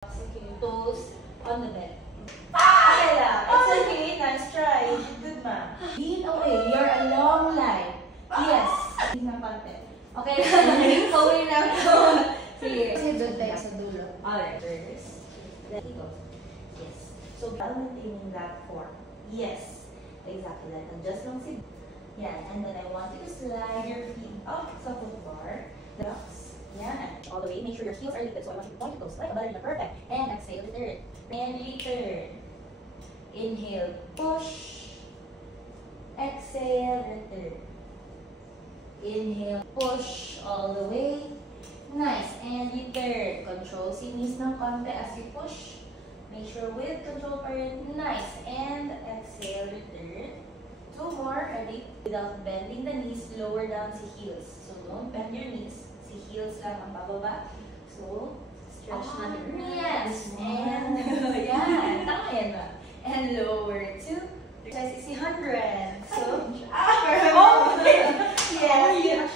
Okay, toes on the bed. Kaya, it's okay. Nice try. You did good, ma. Lean away. You're a long line. Yes. Okay. Away lang to. Sige. Kasi doon tayo sa dulo. Alright. First. Let it go. Yes. So, while maintaining that form. Yes. Exactly. Like, adjust lang si. Yan. And then I want you to slide your feet up sa footbar. Relax. Yan. All the way. Make sure your heels are lifted. So I want you to point your toes like a ballerina. Perfect. And exhale, return. And return. Inhale, push. Exhale, return. Inhale, push all the way. Nice. And return. Control si knees ng konti as you push. Make sure with control pa rin. Nice. And exhale, return. Two more. Ready? Without bending the knees, lower down si heels. So don't bend your knees. Si heels lang ang bababa. So, stretch natin. Yes. And, yan. Tama yan ba? And lower to, exercise is 100. So, yes.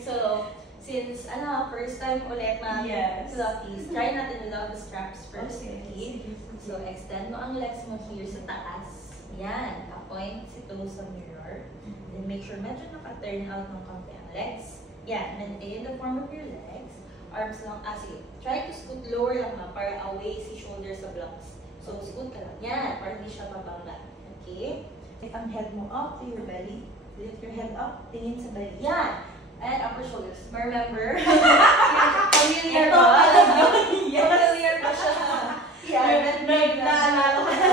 So, since, first time ulit na Pilates, try natin without the straps first. Okay. So, extend mo ang legs mo here sa taas. Yan. Point si toes sa mirror. Then, make sure medyo naka-turn out ng konti ang legs. Yan. Maintain the form of your legs. Arms lang. Sige. Try to scoot lower lang para away si shoulders sa blocks. So, scoot ka lang. Yan. Para hindi siya mabangga. Okay? Lift ang head mo up to your belly. Lift your head up. Tingin sa belly. Yan. And upper shoulders. Remember? Familiar ba? Familiar ba siya? Yan. Naalala ko na.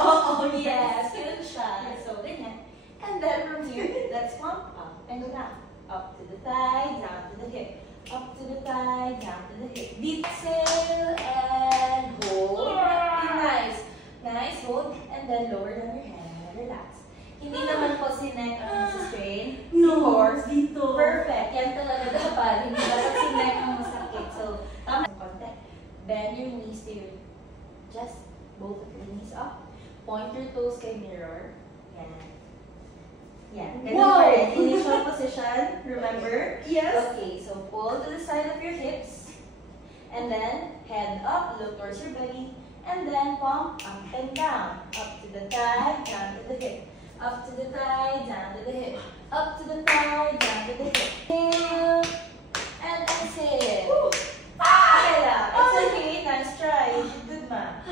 Oo. Yes. Yun siya. So, ganyan. And then from here, let's pump up and down. Up to the thigh, down to the hip. Up to the thigh, down to the hip. Deep exhale and hold. Nice. Nice. Hold. And then lower down your head. Relax. Hindi naman po si neck ang strain. No, horse. dito. Perfect. Yan talaga dapat. Hindi dapat si neck ang masakit. So, tama. Konti. Bend your knees to your chest. Both of your knees up. Point your toes kay mirror. Yan. Yan. Ganun pa rin. Initial position. Remember? Yes. Okay. So, pull to the side of your hips. And then, head up. Look towards your belly. And then, palm up and down. Up to the thigh, down to the hip. Up to the thigh, down to the hip. Up to the thigh, down to the hip. Inhale. And exhale. It's okay. Nice try. You did good, ma.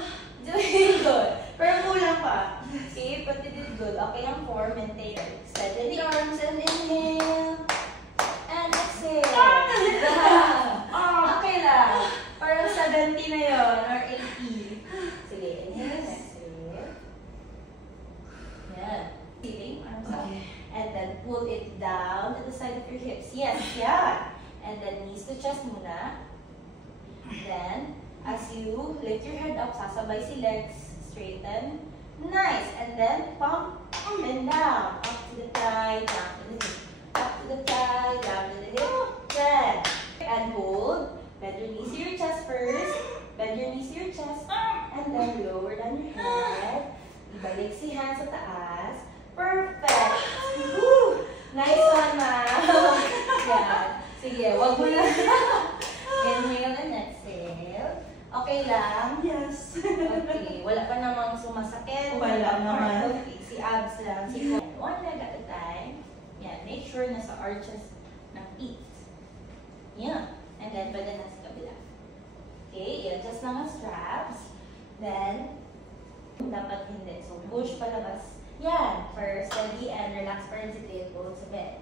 Doing good. Pero kulang pa. Okay, but you did good. Okay ang form. Maintain. Extend the arms and inhale. And exhale. Okay lang. Parang 70 na yun. Or 80. Sige, inhale. Exhale. Yan. Feeling. Arms up. And then pull it down to the side of your hips. Yes, yan. And then knees to chest muna. Then, as you lift your head up, sasabay si legs, straighten. Nice. And then, pump and down. Up to the thigh, down to the hip. Up to the thigh, down to the hip. Then, and hold. Bend your knees to your chest first. Bend your knees to your chest. And then, lower down your head. Ibalik si hands sa taas. Perfect. Woo! Nice one, ma'am. Yan. Sige, wag mo na. Inhale and exhale. Okay lang? Yes. Okay. Wala pa namang sumasakit. Wala naman. Okay. Si abs lang. Si one leg at a time. Yan. Make sure nasa arches ng feet. Yan. And then, pwede na sa kabila. Okay. I-adjust lang ang straps. Then, dapat hindi. So, push palabas. Yan. First, steady and relax pa rin si tailbone sa bed.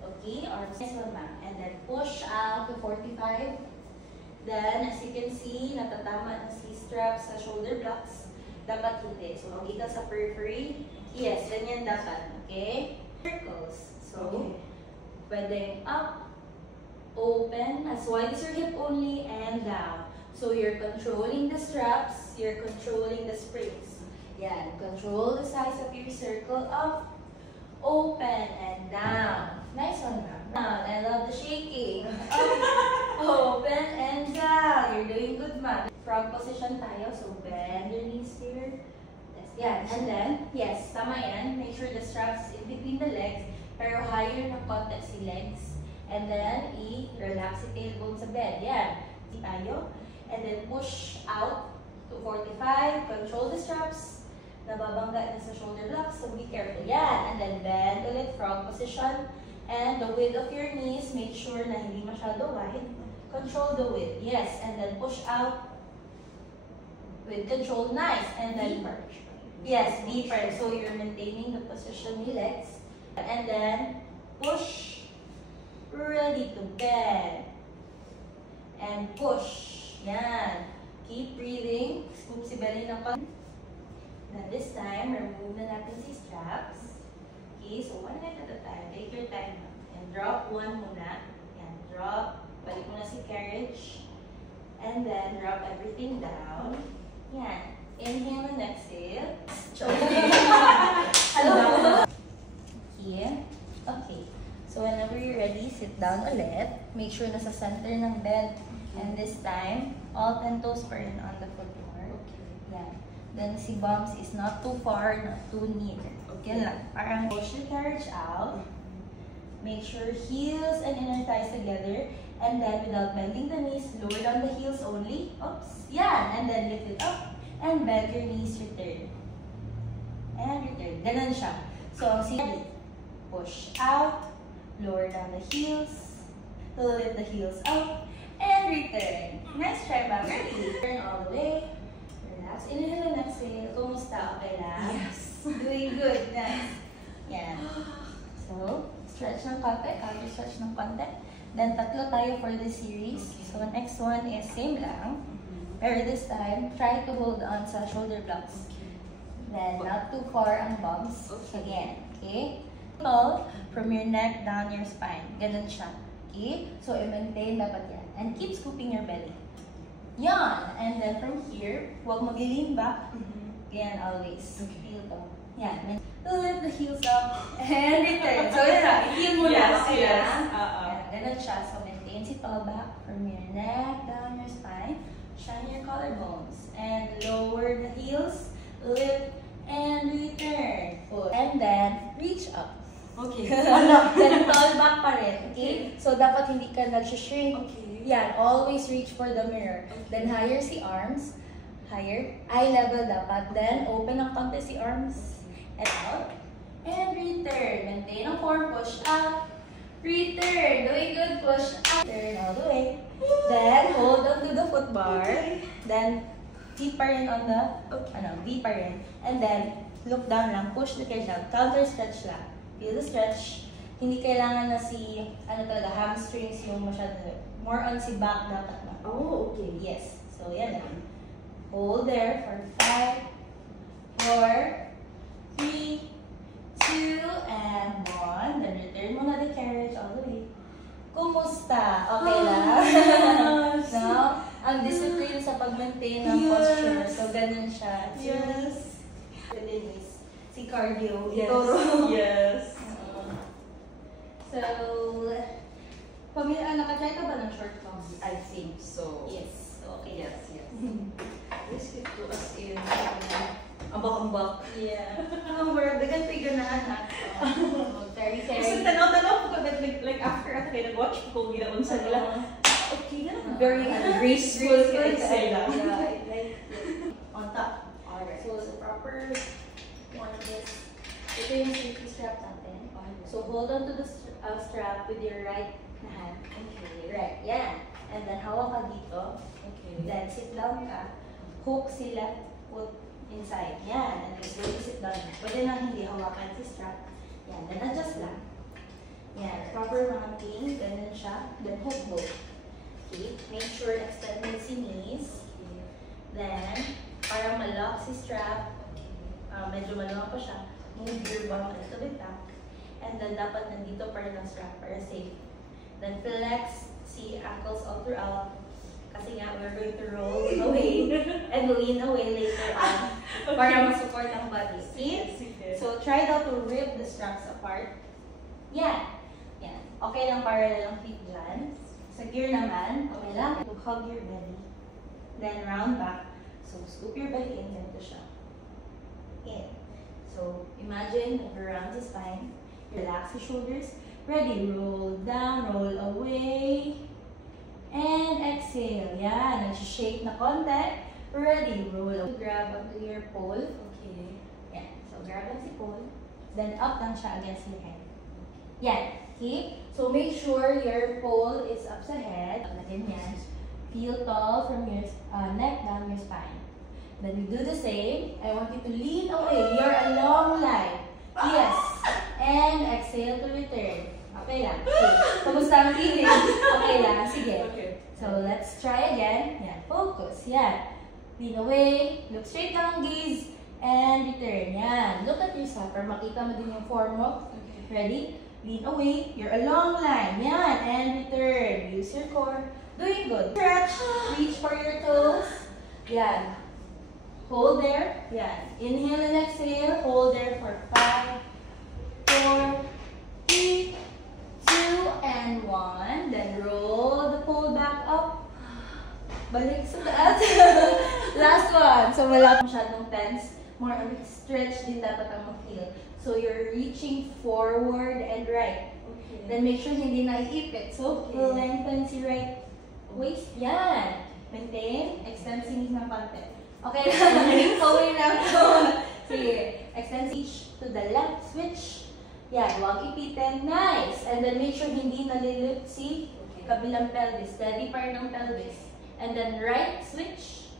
Okay. Arms is one back. And then, push out to 45. Then, as you can see, natatama ng C-straps sa shoulder blocks. Dapat hindi. So, huwag ka sa periphery. Yes, ganyan dapat. Okay? Circles. So, pwedeng up, open, as wide as your hip only, and down. So, you're controlling the straps, you're controlling the springs. Yan. Control the size of your circle. Up, open, and down. Nice one, ma'am. Down. I love the shaking. Up, open, and down. You're doing good, ma'am. Frog position tayo. So, bend your knees here. Yes, yan. And then, yes, tama yan. Make sure the straps is in between the legs. Pero higher na konti si legs. And then, i-relax si tailbone sa bed. Yan. Tayo. And then push out to 45. Control the straps. Nababangga na sa shoulder blocks, so be careful. Yan. And then bend ulit, frog position. And the width of your knees, make sure na hindi masyado wide. Control the width. Yes. And then push out with control. Nice. And then Deeper. yes, deeper. So you're maintaining the position ni legs. And then push. Ready to bend. And push. Yan. Keep breathing. Scoop si belly ng konti. Then this time, remove na natin si straps. Okay, so one leg at a time. Take your time. And drop one muna. Yan, drop. Balik mo na si carriage. And then drop everything down. Yan. Inhale and exhale. Hello. Here. Okay. So whenever you're ready, sit down ulit. Make sure nasa center ng bed. And this time, all 10 toes pa rin on the footboard. Yan. Then si bumps is not too far, not too near. Yan lang. Parang push the carriage out. Make sure heels and inner thighs together. And then without bending the knees, lower down the heels only. Oops. Yan. And then lift it up. And bend your knees, return. And return. Ganun siya. So, ang sige, push out. Lower down the heels. Lift the heels up. And return. Nice try, Bob. Ready? Turn all the way. Relax. Inhale and exhale. Kumusta? Okay lang? Yes. Doing good. Nice. Yan. So, stretch ng konti. Counter stretch ng konti. Then, tatlo tayo for this series. So, next one is same lang. Pero this time, try to hold on sa shoulder blocks. Then, not too far ang bumps. Again. Okay? Tall from your neck down your spine. Ganun siya. Okay? So, i-maintain dapat yan. And keep scooping your belly. Yan. And then, from here, huwag mag-lean back. Yan, always. Heel to. Yan. Lift the heels up. And return. So, yun na. Heel mo na. Okay lang. Yan. Ganun siya. So, maintain si tall back from your neck down your spine. Shine your collarbones. And lower the heels. Lift and return. Pull. And then, reach up. Okay. Then, tall back pa rin. Okay? So, dapat hindi ka nag-shrink. Okay. Yan. Always reach for the mirror. Then, higher si arms. Higher. Eye level dapat. Then, open ang konti si arms. And out. And return. Maintain ang form. Push up. Return. Doing good. Push up. Turn all the way. Then, hold on to the foot bar. Okay. Then, keep pa rin on the, V pa rin. And then, look down lang. Push the cage down. Counter stretch lang. Feel the stretch. Hindi kailangan na si, hamstrings yung masyado. More on si back dapat na. Oh, okay. Yes. So, yan lang. Hold there for 5, 4, 3, 2, and 1. Then return mo na the carriage all the way. Kumusta? Okay lang? No? Ang discipline sa pag-maintain ng posture. So, ganun siya. Yes. Then is si cardio. Yes. Toro. Yes. So, nakatry ka ba ng short pumps? I think so. Yes. Okay. Yes, yes. Risk it to us in ambak-ambak. Yeah. Ang word, dagan pa yung ganahan ha. Very, Kasi very. tanaw-tanaw ko, like after at may nag-watch ko, ginaon sa nila. Okay, very graceful ka sila. Yeah, like on top. Alright. So, the proper one is, ito yung safety strap natin. So, hold on to the strap with your right hand. Okay. Right, yan. And then, hawak ka dito. Okay. Then, sit down ka. Hook si left foot inside. Yan. And then, slowly sit down. Pwede na hindi hawakan si strap. Yan. Then, adjust lang. Yan. Proper mounting. Ganun siya. Then, hook both. Okay. Make sure extend mo si knees. Then, para ma-lock si strap, medyo maluwag pa siya, move your bum a little bit back. And then, dapat nandito pa rin ang strap para safe. Then, flex si ankles all throughout. Kasi nga, we're going to roll away and lean away later on para ma-support ang body. See? So, try daw to rip the straps apart. Yan. Yan. Okay lang parallel ang feet dyan. Sa gear naman, okay lang to hug your belly. Then, round back. So, scoop your belly in. Ganito siya. In. So, imagine, around the spine. Relax the shoulders. Ready. Roll down, roll away. And exhale. Yan. Nag-shake na konti. Ready. Roll. Grab onto your pole. Okay. Yan. So, grab lang si pole. Then, up lang siya against your head. Yan. Okay? So, make sure your pole is up sa head. Ganyan. Feel tall from your neck down your spine. Then, we do the same. I want you to lean away. You're a long line. Yes. And exhale to return. Okay lang. Okay. Kamusta ang feeling? Okay lang. Sige. Okay. So, let's try again. Yan. Focus. Yan. Lean away. Look straight down, gaze. And return. Yan. Look at yourself para makita mo din yung form mo. Okay. Ready? Lean away. You're a long line. Yan. And return. Use your core. Doing good. Stretch. Reach for your toes. Yan. Hold there. Yan. Inhale and exhale. Hold there for 5, 4, 3, 2, and 1. Then roll the pole back up. Balik sa taas. Last one. So wala masyadong tense. More stretch din dapat ang mag-feel. So you're reaching forward and right. Okay. Then make sure hindi naiipit. So Okay. lengthen si right waist. Yan. Maintain. Extend si knees ng konti. Okay lang. Okay lang to. Sige. Extend each to the left. Switch. Yan. Huwag ipitin. Nice. And then make sure hindi nalilip si kabilang pelvis. Steady pa rin ang pelvis. And then right. Switch.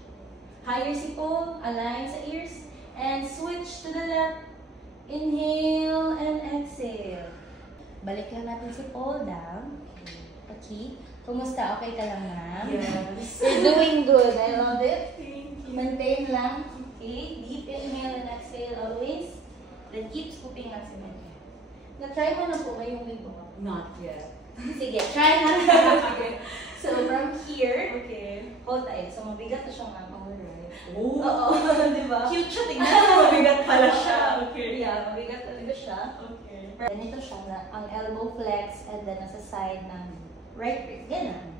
Higher si pole. Align sa ears. And switch to the left. Inhale and exhale. Balik lang natin si pole down. Okay. Kumusta? Okay ka lang, ma'am? Yes. You're doing good. I love it. Thank you. Maintain lang. Okay. Deep inhale and exhale always. Then keep scooping lang si Medya. Na-try mo na po ba yung wing mo? Not yet. Sige, try na. Okay. So from here, Okay. hold tight. So mabigat na siya, ma'am. Alright. Oo, di ba? Cute siya. Tingnan mo. Mabigat pala siya. Okay. Yeah, mabigat talaga siya. Okay. Ganito siya na ang elbow flex and then nasa side ng right wrist. Ganun.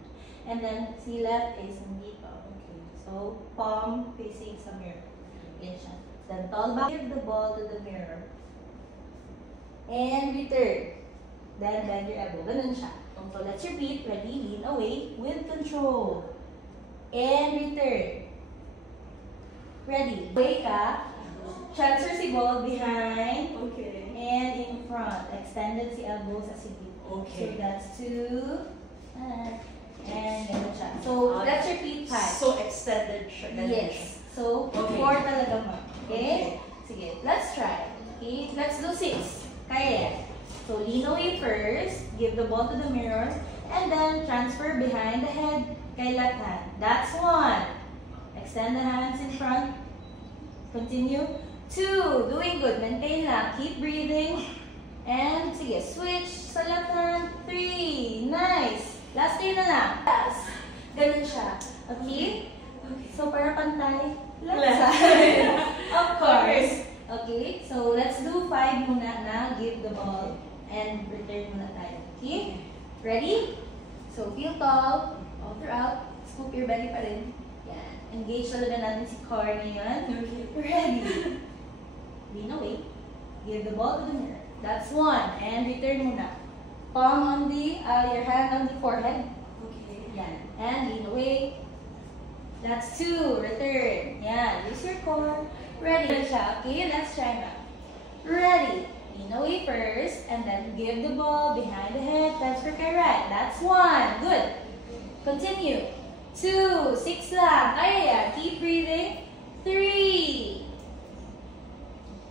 And then si left is dito. Okay. So palm facing sa mirror. Ganyan siya. Then tall back. Give the ball to the mirror. And return. Then bend your elbow. Ganun siya. So let's repeat. Ready? Lean away with control. And return. Ready? Away ka. Transfer si ball behind. Okay. And in front. Extended si elbows sa si dito. Okay. So that's 2. And ganun siya. So let's repeat 5. So extended siya. Ganun siya. Yes. So Okay. 4 talaga mo. Okay? Okay. Sige. Let's try. Okay? Let's do 6. Kaya yan. So lean away first. Give the ball to the mirror. And then transfer behind the head kay left hand. That's 1. Extend the hands in front. Continue. 2. Doing good. Maintain lang. Keep breathing. And sige, switch sa left hand. 3. Nice. Last 3 na lang. Yes. Ganun siya. Okay? So para pantay. Left side. Of course. Okay? So let's do 5 muna na. Give the ball. And return muna tayo. Okay? Ready? So feel tall. All throughout. Scoop your belly pa rin. Yan. Engage talaga natin si core ngayon. Ready? Lean away. Give the ball to the mirror. That's 1. And return muna. Palm on the, your hand on the forehead. Okay. Yan. And lean away. That's 2. Return. Yan. Use your core. Ready na siya. Okay, let's try na. Ready. Lean away first. And then give the ball behind the head. Transfer kay right. That's 1. Good. Continue. 2. 6 lang. Kaya yan. Keep breathing. 3.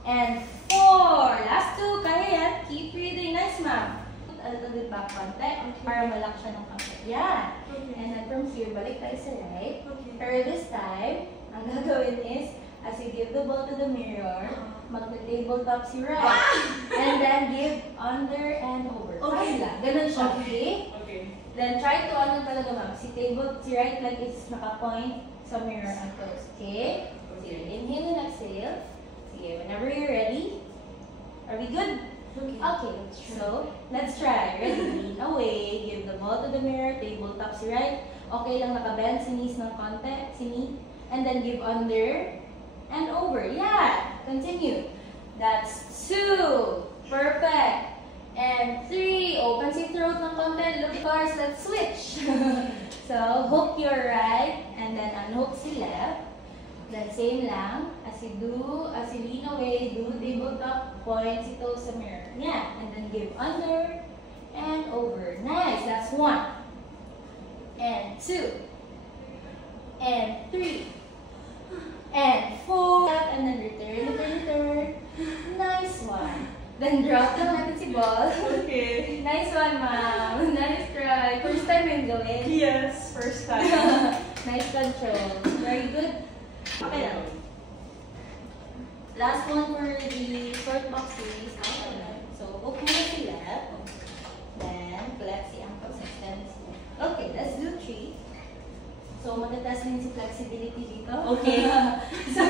And 4. Last 2. Kaya yan. Keep breathing. Nice, ma'am. Put a little bit back konti para malak siya ng kamay. Yan. Okay. And then from here, balik tayo sa right. Okay. Pero this time, ang gagawin is, as you give the ball to the mirror, mag-tabletop si right. And then give under and over. Okay. Fine lang. Ganun siya. Okay? Okay. Then try to ano talaga, ma'am. Si right leg is naka-point sa mirror and toes. Okay? Sige, inhale and exhale. Sige, whenever you're ready. Are we good? Okay. Okay, so let's try. Ready? Lean away. Give the ball to the mirror. Tabletop si right. Okay lang nakabend si knees ng konti. Si knee. And then give under and over. Yeah. Continue. That's 2. Perfect. And 3. Open si throat ng konti. Look cars. Let's switch. So, hook your right and then unhook si left. Then same lang. As you lean away, do tabletop, point si toes sa mirror. Yeah. And then give under and over. Nice. That's 1. And 2. And 3. And 4. And then return. Nice one. Then drop lang natin si ball. Okay. Nice one, ma'am. Nice try. First time yung gawin. Yes, first time. Nice control. Very good. Okay lang. Last one for the short box series. So, hook mo si left. Then, flex si ankles. Extend. Okay, let's do 3. So, matatest din si flexibility dito. Okay. So,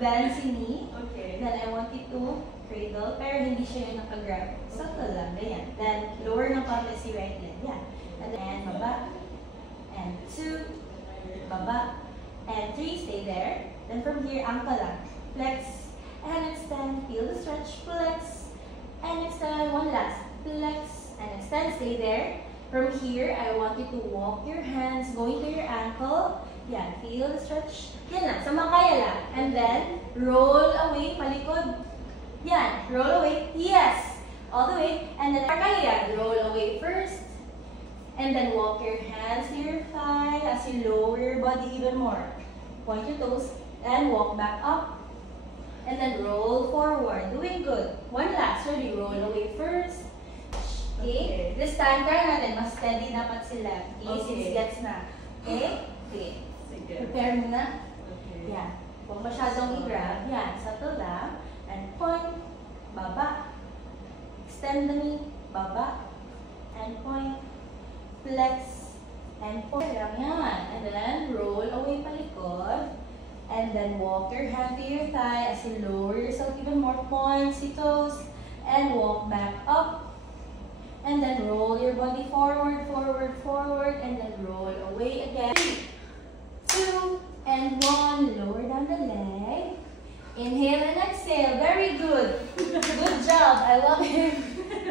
then si knee. Okay. Then, I want you to cradle, pero hindi siya yung nakagrab. Subtle lang, ganyan. Then, lower ng konti si right leg. Yan. And then, baba. And 2. Baba. And 3, stay there. Then from here, ankle lang. Flex and extend. Feel the stretch. Flex and extend. One last. Flex and extend. Stay there. From here, I want you to walk your hands going to your ankle. Yan. Feel the stretch. Yan lang. Sa makaya lang. And then, roll away. Palikod. Yan. Roll away. Yes. All the way. And then, kaya yan. Roll away first. And then walk your hands to your thigh as you lower your body even more. Point your toes and walk back up. And then roll forward. Doing good. One last. Ready? Roll away first. Okay. This time, try natin. Mas steady dapat si left. Okay? Since gets na. Okay? Okay. Sige. Prepare muna. Okay. Yan. Huwag masyadong i-grab. Yan. Settle lang. And point. Baba. Extend the knee. Baba. And point. Flex. And point lang yan. And then, roll away palikod. And then, walk your hand to your thigh as you lower yourself even more. Point si toes. And walk back up. And then, roll your body forward, and then roll away again. 2, and 1. Lower down the leg. Inhale and exhale. Very good. Good job. I love it.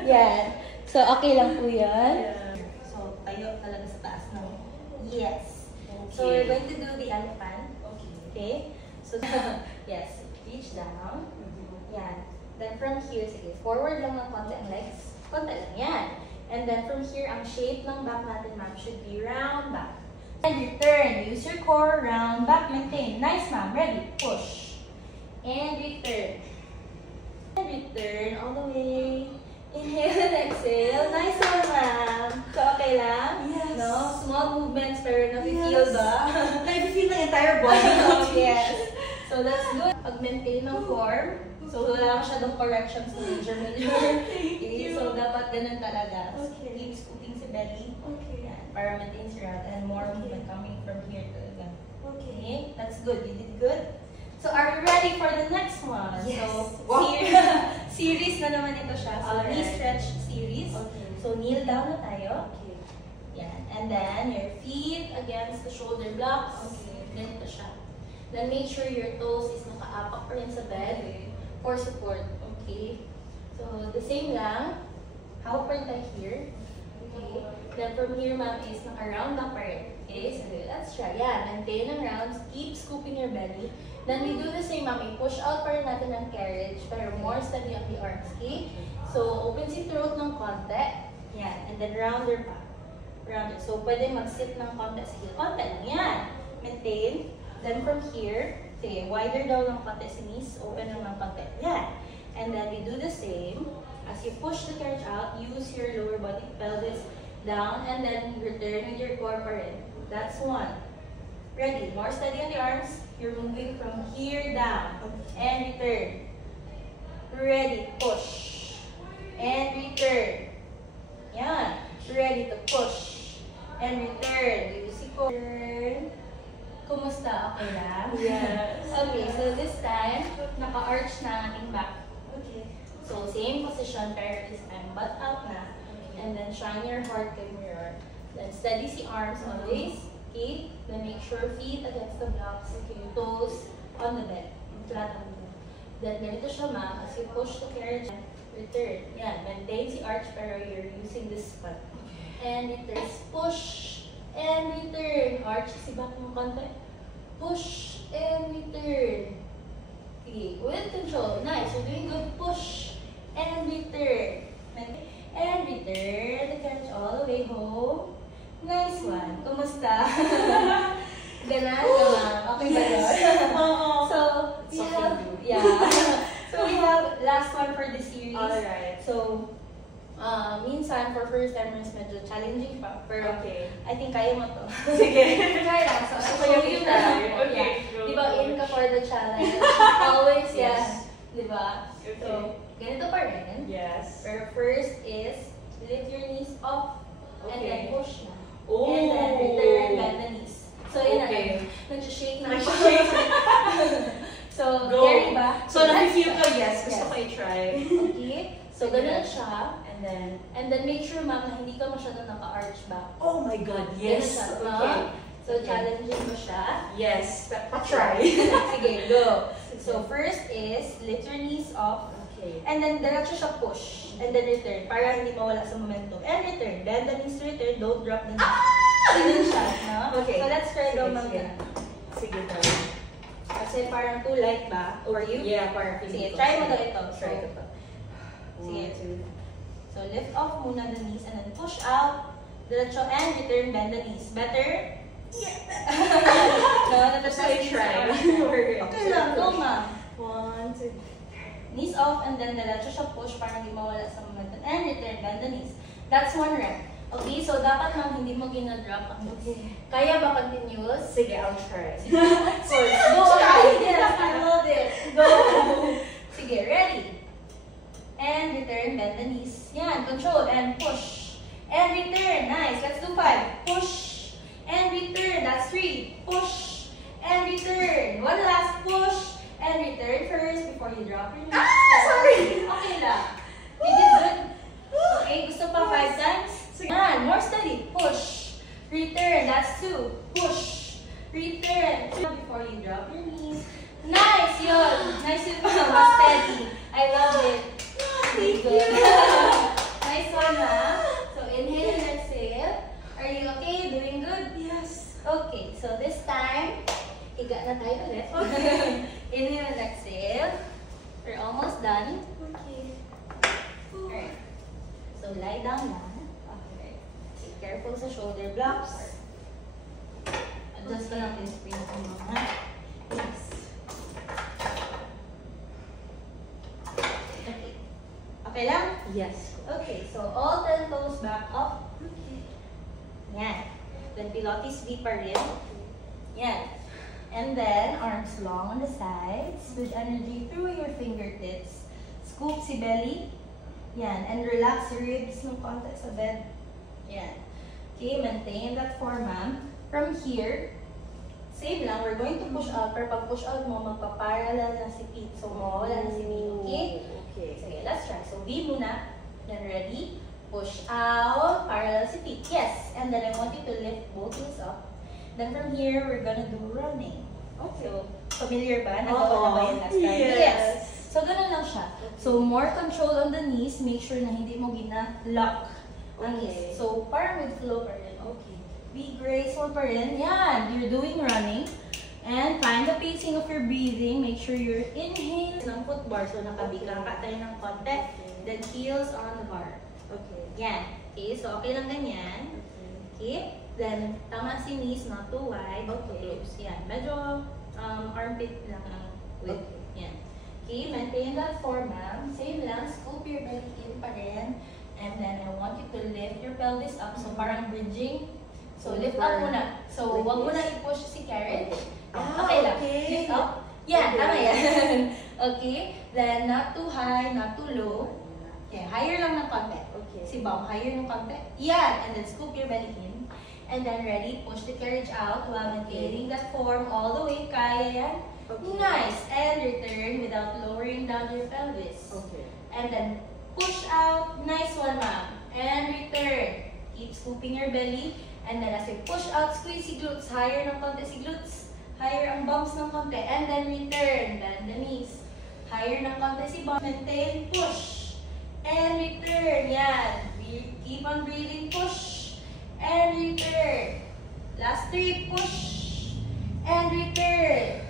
Yan. So, okay lang po yan. Yeah. So, tayo talaga sa taas, no? Yes. Okay. So, we're going to do the elephant. Okay. Okay? So, yes. Reach down. Yan. Then, from here, sige, forward lang ng konti ang legs. Konti lang. Yan. And then, from here, ang shape ng back natin, ma'am, should be round back. And return. Use your core. Round back. Maintain. Nice, ma'am. Ready. Push. And return. And return all the way. Inhale and exhale. Nice one, ma'am. So, okay lang? Yes. No? Small movements, pero na-feel ba? Nag-feel the entire body. Oh, yes. So, that's good. Pag-maintain ng form. So, wala masyadong corrections sa major. Thank you. So, dapat ganun talaga. Okay. Keep scooping sa belly. Okay. Yan. Para maintain si round. And more movement coming from here talaga. Okay. Okay? That's good. You did good. So, are we ready for the next one? Yes. So, Wow. series na naman ito siya. So, Alright. knee stretch series. Okay. So, kneel down na tayo. Okay. Yan. And then, your feet against the shoulder blocks. Okay. Ganito siya. Then, make sure your toes is nakaapak pa rin sa bed for support. Okay? So, the same lang. Hawak pa rin tayo here. Okay? Then, from here, ma'am, is naka-round back pa rin. Okay? So, let's try. Yeah, maintain ang rounds. Keep scooping your belly. Then, we do the same, ma'am. I-push out pa rin natin ang carriage, pero more steady ang the arms. Okay? So, open si throat ng konti. Yan. And then, rounder pa. Rounder. So, pwede mag-sit ng konti sa heel. Konti lang. Yan. Maintain. Then, from here, sige, wider daw ng konti sa knees. Open lang ng konti. Yan. And then, we do the same. As you push the carriage out, use your lower body, pelvis down, and then return with your core pa rin. That's 1. Ready. More steady on the arms. You're moving from here down. And return. Ready. Push. And return. Yan. Ready to push. And return. Use si core. Kumusta? Okay lang? Yes. Okay, so this time, naka-arch na ang ating back. Okay. So, same position, pero this time, butt out na. And then, shine your heart to mirror. Then, steady si arms always. Okay? Then, make sure feet against the blocks. Okay, toes on the bed. Flat on the bed. Then, ganito siya, ma'am. As you push the carriage, return. Yan, maintain si arch, pero you're using this spot. And return. Push and return. Arch si back ng konti. Push and return. Sige, with control. Nice, you're doing good. Push and return. And return the carriage all the way home. Nice one. Kumusta? Ganan ka, ma'am. Okay ba yun? So, we have, so we have last one for the series. Alright. So, minsan for first timers medyo challenging pa. Pero I think kaya mo to. Sige. Try lang. So, Kaya show you try. na. Okay, go. Di ba, in ka for the challenge? Always, Yes. Di ba? Okay. So, ganito pa rin. Yes. Pero first is, lift your knees off and then push na. Oh. And then return, bend the knees. So, yun na. Okay. Nag-shake na. Nag-shake. So, Go. carry back. So, nafe-feel ko, yes. Gusto Yes. ko i-try. Okay. So, Sige. ganun siya. And then, make sure, ma'am, na hindi ka masyadong naka-arch back. oh my God, yes. Ganun siya, no? Okay. So, challenging mo siya. Yes. Pa-try. Sige, go. So, first is, lift your knees off. Okay. And then, diretso siya push. And then return. Para hindi mawala sa momentum. And return. Bend the knees to return. Don't drop the knees. Ganun siya, no? Okay. So, let's try Sige, go, ma'am. sige. Sige, daw. Kasi parang too light ba? For you? Yeah, parang Sige, feeling ko. try mo daw ito. Try ko to. Sige. 1, 2. So, lift off muna the knees and then push out. Diretso and return, bend the knees. Better? Yes. No, Just I try. Okay lang, go ma'am. 1, 2. Knees off and then diretso siya push para hindi mawala sa momentum. And return, bend the knees. That's one rep. Okay, so dapat lang hindi mo gina-drop ang knees. Kaya ba continuous? Sige, I'll try. So, go ahead. Yes, I love it. Go. Sige, ready. And return, bend the knees. Yan, control and push. And return, nice. Let's do 5. Push and return. That's 3. Push and return. One last push and return first before you drop your knees. Sorry. Okay lang. You did good. Okay, gusto pa 5 times? Yan, more steady. Push. Return. That's 2. Push. Return. Before you drop your knees. Nice, yun. Nice yun pa. Mas steady. I love it. Thank Good. you. Nice one, ha? So, inhale and exhale. Are you okay? Doing good? Yes. Okay, so this time, higa na tayo ulit. Inhale and exhale. We're almost done. Okay. Alright. So, lie down lang. Okay. Be careful sa shoulder blocks. Adjust ka lang yung screen ko mga. Yes. Okay. Okay lang? Yes. Okay, so all 10 toes back up. Okay. Yan. Then Pilates V pa rin. Yan. And then, arms long on the sides with energy through your fingertips. Scoop si belly. Yan. And relax your ribs ng konti sa bed. Yan. Okay, maintain that form, ma'am. From here, same lang. We're going to push out. Pero pag push out mo, magpa-parallel na si feet. So, mawala na si feet. Okay? Okay. Sige, let's try. So, V muna. Then ready. Push out. Parallel si feet. Yes. And then I want you to lift both knees up. Then from here, we're gonna do running. Okay. So, familiar ba? Nagawa na ba yan last time? Yes. So, ganun lang siya. So, more control on the knees. Make sure na hindi mo gina-lock ang Okay. knees. So, parang with flow pa rin. Okay. Be graceful pa rin. Yan. You're doing running. And find the pacing of your breathing. Make sure you're inhale ng foot bar. So, nakabiglang ka tayo ng konti. Then, heels on the bar. Okay. Yan. Okay, so okay lang ganyan. Okay. Then, tama si knees, not too wide. Okay. Close. Yan. Medyo armpit lang ang width. Okay. Yan. Okay, maintain that form, ma'am. Same lang. Scoop your belly in pa rin. And then, I want you to lift your pelvis up. So, parang bridging. So, lift up muna. So, Like wag mo na this? i-push si carriage. Ah, Okay lang. okay. Lift up. Yan, Okay. tama yan. Okay. Then, not too high, not too low. Okay, higher lang ng konti. Okay. Si Bob, higher ng konti. Yan. And then, scoop your belly in. And then, ready. Push the carriage out while maintaining that form all the way. Kaya yan. Okay. Nice. And return without lowering down your pelvis. Okay. And then, push out. Nice one, ma'am. And return. Keep scooping your belly. And then, as you push out, squeeze si glutes. Higher ng konti si glutes. Higher ang bumps ng konti. And then, return. Bend the knees. Higher ng konti si bump. Maintain. Push. And return. Yan. Keep on breathing. Push. And return. Last 3, push. And return.